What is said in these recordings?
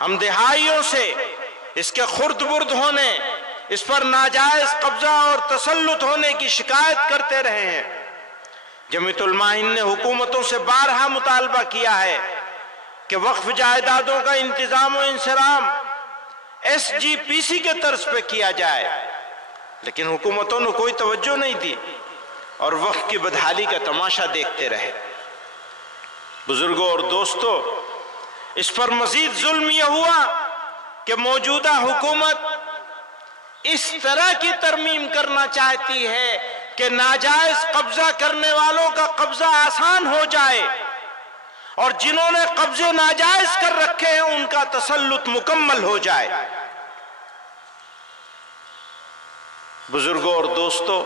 ہم دہائیوں سے اس کے خرد برد ہونے، اس پر ناجائز قبضہ اور تسلط ہونے کی شکایت کرتے رہے ہیں۔ جمعیت علماء ہند نے حکومتوں سے بارہا مطالبہ کیا ہے کہ وقف جائیدادوں کا انتظام و انصرام SGPC کے طرز پہ کیا جائے، لیکن حکومتوں نے کوئی توجہ نہیں دی اور وقف کی بدحالی کا تماشا دیکھتے رہے۔ بزرگوں اور دوستو، اس پر مزید ظلم یہ ہوا کہ موجودہ حکومت اس طرح کی ترمیم کرنا چاہتی ہے کہ ناجائز قبضہ کرنے والوں کا قبضہ آسان ہو جائے اور جنہوں نے قبضے ناجائز کر رکھے ہیں ان کا تسلط مکمل ہو جائے۔ بزرگوں اور دوستو،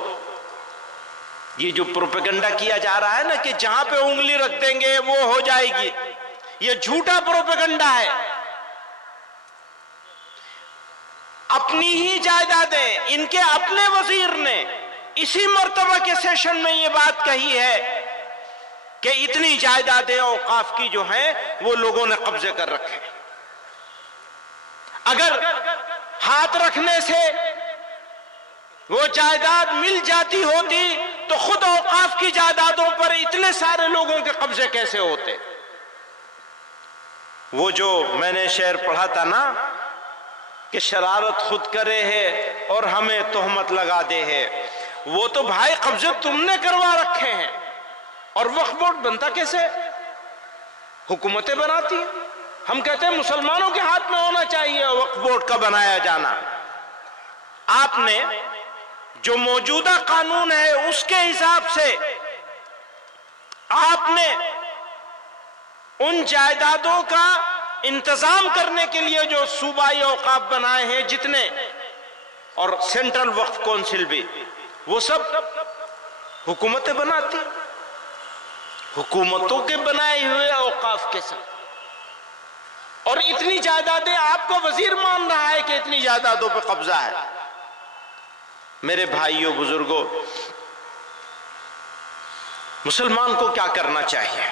یہ جو پروپیگنڈا کیا جا رہا ہے نا کہ جہاں پہ انگلی رکھ دیں گے وہ ہو جائے گی، یہ جھوٹا پروپیگنڈا ہے۔ اپنی ہی جائیدادیں، ان کے اپنے وزیر نے اسی مرتبہ کے سیشن میں یہ بات کہی ہے کہ اتنی جائیدادیں اوقاف کی جو ہیں وہ لوگوں نے قبضے کر رکھے۔ اگر ہاتھ رکھنے سے وہ جائیداد مل جاتی ہوتی تو خود اوقاف کی جائیدادوں پر اتنے سارے لوگوں کے قبضے کیسے ہوتے؟ وہ جو میں نے شعر پڑھا تھا نا کہ شرارت خود کرے ہے اور ہمیں تہمت لگا دے ہے، وہ تو بھائی قبضے تم نے کروا رکھے ہیں، اور وقف بورڈ بنتا کیسے؟ حکومتیں بناتی ہیں۔ ہم کہتے ہیں مسلمانوں کے ہاتھ میں ہونا چاہیے وقف بورڈ کا بنایا جانا۔ آپ نے جو موجودہ قانون ہے اس کے حساب سے آپ نے ان جائیدادوں کا انتظام کرنے کے لیے جو صوبائی اوقاف بنائے ہیں جتنے، اور سینٹرل وقف کونسل بھی، وہ سب حکومتیں بناتی، حکومتوں کے بنائے ہوئے اوقاف کے ساتھ، اور اتنی جائیدادیں آپ کو وزیر مان رہا ہے کہ اتنی جائیدادوں پہ قبضہ ہے۔ میرے بھائیوں بزرگوں، مسلمان کو کیا کرنا چاہیے؟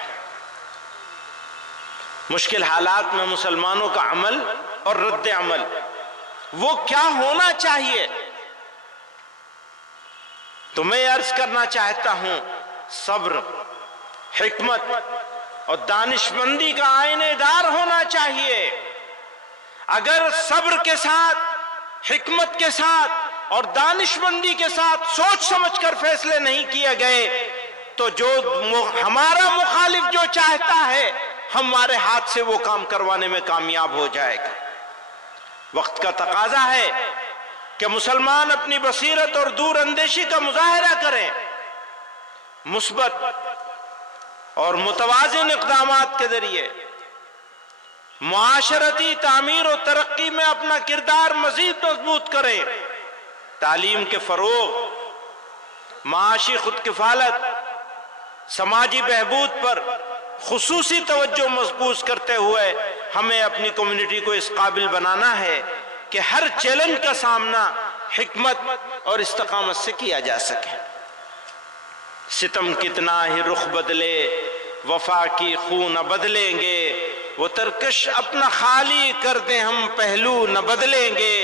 مشکل حالات میں مسلمانوں کا عمل اور رد عمل وہ کیا ہونا چاہیے؟ تو میں عرض کرنا چاہتا ہوں، صبر، حکمت اور دانشمندی کا آئینہ دار ہونا چاہیے۔ اگر صبر کے ساتھ، حکمت کے ساتھ اور دانشمندی کے ساتھ سوچ سمجھ کر فیصلے نہیں کیے گئے تو جو ہمارا مخالف جو چاہتا ہے ہمارے ہاتھ سے وہ کام کروانے میں کامیاب ہو جائے گا۔ وقت کا تقاضا ہے کہ مسلمان اپنی بصیرت اور دور اندیشی کا مظاہرہ کریں، مثبت اور متوازن اقدامات کے ذریعے معاشرتی تعمیر و ترقی میں اپنا کردار مزید مضبوط کریں، تعلیم کے فروغ، معاشی خودکفالت، سماجی بہبود پر خصوصی توجہ مرکوز کرتے ہوئے ہمیں اپنی کمیونٹی کو اس قابل بنانا ہے کہ ہر چیلنج کا سامنا حکمت اور استقامت سے کیا جا سکے۔ ستم کتنا ہی رخ بدلے وفا کی خون نہ بدلیں گے، وہ ترکش اپنا خالی کر دیں ہم پہلو نہ بدلیں گے،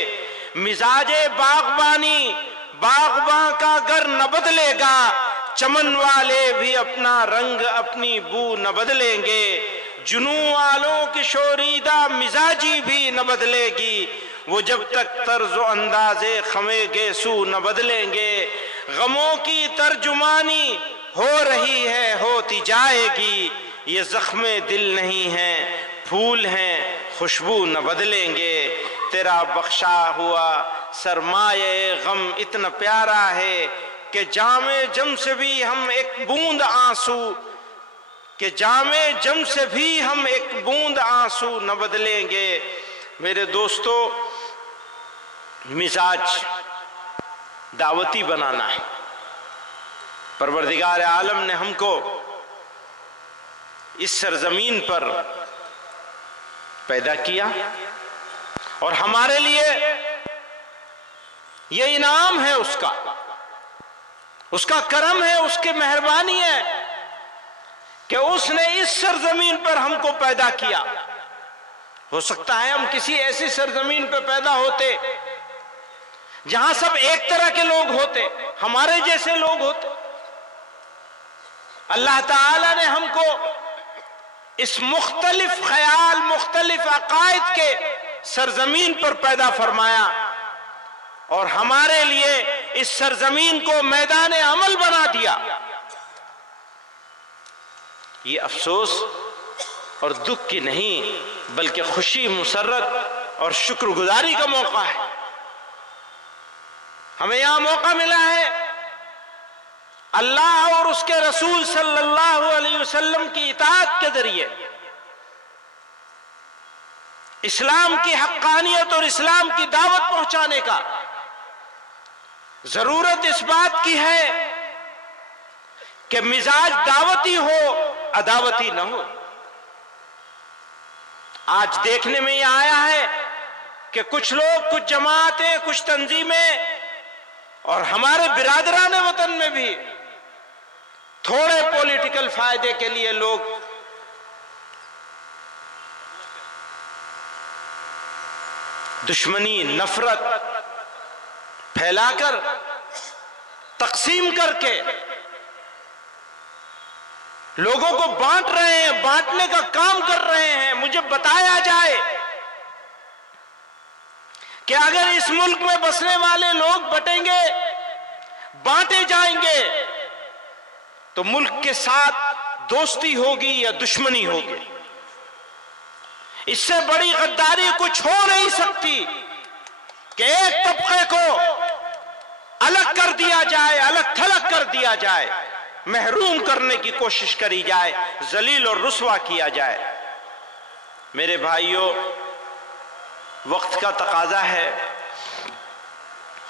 مزاج باغبانی باغباں کا گر نہ بدلے گا، چمن والے بھی اپنا رنگ اپنی بو نہ بدلیں گے، جنوں والوں کی شوریدہ مزاجی بھی نہ بدلے گی، وہ جب تک طرز و انداز خمے گیسو نہ بدلیں گے، غموں کی ترجمانی ہو رہی ہے ہوتی جائے گی، یہ زخم دل نہیں ہیں پھول ہیں خوشبو نہ بدلیں گے، تیرا بخشا ہوا سرمایہ غم اتنا پیارا ہے کہ جام جم سے بھی ہم ایک بوند آنسو، کہ جام جم سے بھی ہم ایک بوند آنسو نہ بدلیں گے۔ میرے دوستو، مزاج دعوتی بنانا ہے۔ پروردگار عالم نے ہم کو اس سرزمین پر پیدا کیا اور ہمارے لیے یہ انعام ہے اس کا کرم ہے، اس کی مہربانی ہے کہ اس نے اس سرزمین پر ہم کو پیدا کیا ہو سکتا ہے ہم کسی ایسی سرزمین پہ پیدا ہوتے جہاں سب ایک طرح کے لوگ ہوتے، ہمارے جیسے لوگ ہوتے۔ اللہ تعالی نے ہم کو اس مختلف خیال، مختلف عقائد کے سرزمین پر پیدا فرمایا اور ہمارے لیے اس سرزمین کو میدان عمل بنا دیا۔ یہ افسوس اور دکھ کی نہیں بلکہ خوشی، مسرت اور شکر گزاری کا موقع ہے۔ ہمیں یہاں موقع ملا ہے اللہ اور اس کے رسول صلی اللہ علیہ وسلم کی اطاعت کے ذریعے اسلام کی حقانیت اور اسلام کی دعوت پہنچانے کا۔ ضرورت اس بات کی ہے کہ مزاج دعوتی ہو، عداوتی نہ ہو۔ آج دیکھنے میں یہ آیا ہے کہ کچھ لوگ، کچھ جماعتیں، کچھ تنظیمیں اور ہمارے برادران وطن میں بھی تھوڑے پولیٹیکل فائدے کے لیے لوگ دشمنی، نفرت پھیلا کر، تقسیم کر کے لوگوں کو بانٹ رہے ہیں، بانٹنے کا کام کر رہے ہیں۔ مجھے بتایا جائے کہ اگر اس ملک میں بسنے والے لوگ بٹیں گے، بانٹے جائیں گے، تو ملک کے ساتھ دوستی ہوگی یا دشمنی ہوگی؟ اس سے بڑی غداری کچھ ہو نہیں سکتی کہ ایک طبقے کو الگ کر دیا جائے، الگ تھلگ کر دیا جائے، محروم کرنے کی کوشش کری جائے، ذلیل اور رسوا کیا جائے۔ میرے بھائیوں، وقت کا تقاضا ہے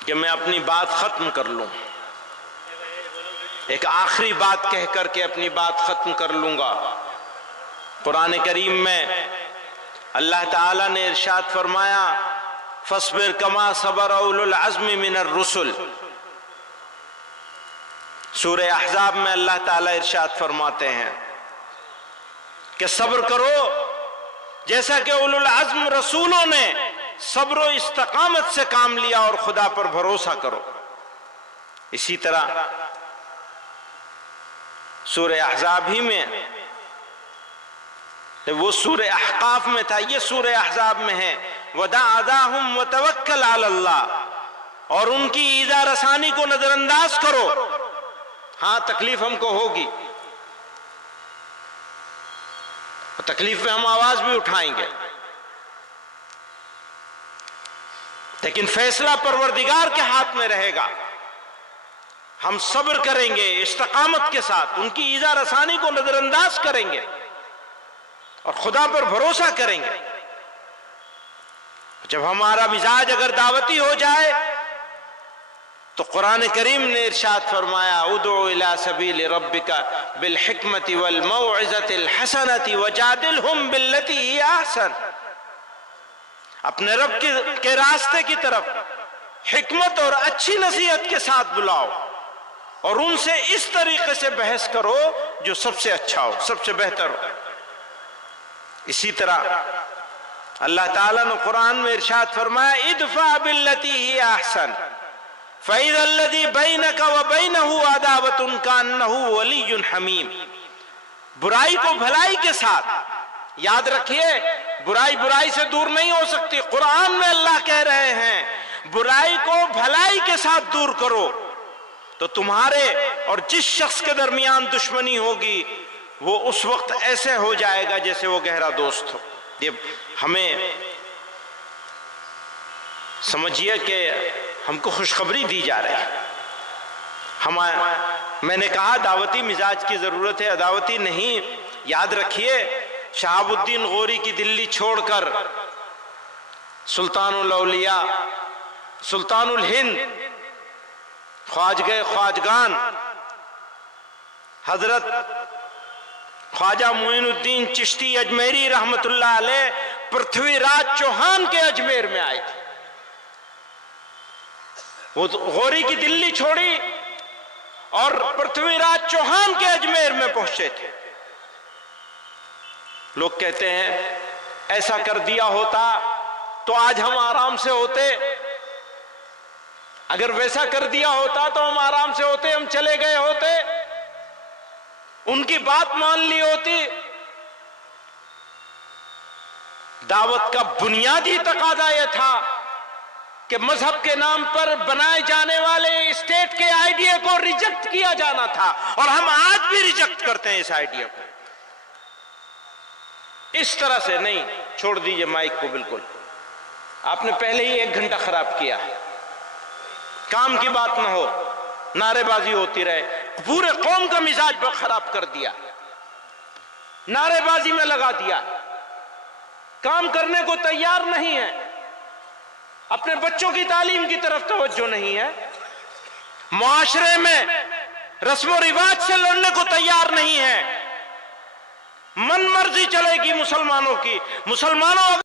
کہ میں اپنی بات ختم کر لوں۔ ایک آخری بات کہہ کر کے اپنی بات ختم کر لوں گا۔ قرآن کریم میں اللہ تعالیٰ نے ارشاد فرمایا فَاصْبِرْ كَمَا صَبَرَ أُولُو الْعَزْمِ مِنَ الرُّسُلِ۔ سورہ احزاب میں اللہ تعالیٰ ارشاد فرماتے ہیں کہ صبر کرو جیسا کہ اولو العزم رسولوں نے صبر و استقامت سے کام لیا، اور خدا پر بھروسہ کرو۔ اسی طرح سورہ احزاب ہی میں، وہ سورہ احقاف میں تھا، یہ سورہ احزاب میں ہے وَدَعْ أَذَاهُمْ وَتَوَكَّلْ عَلَى اللَّهِ، اور ان کی ایذا رسانی کو نظر انداز کرو۔ ہاں تکلیف ہم کو ہوگی، تکلیف میں ہم آواز بھی اٹھائیں گے، لیکن فیصلہ پروردگار کے ہاتھ میں رہے گا۔ ہم صبر کریں گے استقامت کے ساتھ، ان کی ایذا رسانی کو نظر انداز کریں گے اور خدا پر بھروسہ کریں گے۔ جب ہمارا مزاج اگر دعوتی ہو جائے تو قرآن کریم نے ارشاد فرمایا ادعو الی سبیل ربک بالحکمت والموعظۃ الحسنۃ وجادلہم باللتی ہی احسن، اپنے رب کے راستے کی طرف حکمت اور اچھی نصیحت کے ساتھ بلاؤ، اور ان سے اس طریقے سے بحث کرو جو سب سے اچھا ہو، سب سے بہتر ہو۔ اسی طرح اللہ تعالیٰ نے قرآن میں ارشاد فرمایا ادفع باللتی ہی احسن فَإِذَا الَّذِي بَيْنَكَ وَبَيْنَهُ عَدَاوَةٌ كَأَنَّهُ وَلِيٌّ حَمِيمٌ، برائی کو بھلائی کے ساتھ، یاد رکھیے برائی برائی سے دور نہیں ہو سکتی۔ قرآن میں اللہ کہہ رہے ہیں برائی کو بھلائی کے ساتھ دور کرو، تو تمہارے اور جس شخص کے درمیان دشمنی ہوگی وہ اس وقت ایسے ہو جائے گا جیسے وہ گہرا دوست ہو۔ یہ ہمیں سمجھیے کہ ہم کو خوشخبری دی جا رہی ہے۔ میں نے کہا دعوتی مزاج کی ضرورت ہے، عداوتی نہیں۔ یاد رکھیے شہاب الدین غوری کی دلی چھوڑ کر سلطان الاولیاء، سلطان الہند، خواجہ خواجگان حضرت خواجہ معین الدین چشتی اجمیری رحمت اللہ علیہ پرتھوی راج چوہان کے اجمیر میں آئے تھے۔ وہ غوری کی دلی چھوڑی اور پرتھوی راج چوہان کے اجمیر میں پہنچے تھے۔ لوگ کہتے ہیں ایسا کر دیا ہوتا تو آج ہم آرام سے ہوتے، اگر ویسا کر دیا ہوتا تو ہم آرام سے ہوتے، ہم چلے گئے ہوتے، ان کی بات مان لی ہوتی۔ دعوت کا بنیادی تقاضا یہ تھا کہ مذہب کے نام پر بنائے جانے والے اسٹیٹ کے آئیڈیا کو ریجیکٹ کیا جانا تھا، اور ہم آج بھی ریجیکٹ کرتے ہیں اس آئیڈیا کو۔ اس طرح سے نہیں، چھوڑ دیجئے مائک کو، بالکل آپ نے پہلے ہی 1 گھنٹہ خراب کیا، کام کی بات نہ ہو، نعرے بازی ہوتی رہے، پورے قوم کا مزاج خراب کر دیا، نعرے بازی میں لگا دیا، کام کرنے کو تیار نہیں ہے، اپنے بچوں کی تعلیم کی طرف توجہ نہیں ہے، معاشرے میں رسم و رواج سے لڑنے کو تیار نہیں ہے، من مرضی چلے گی مسلمانوں کی۔ مسلمانوں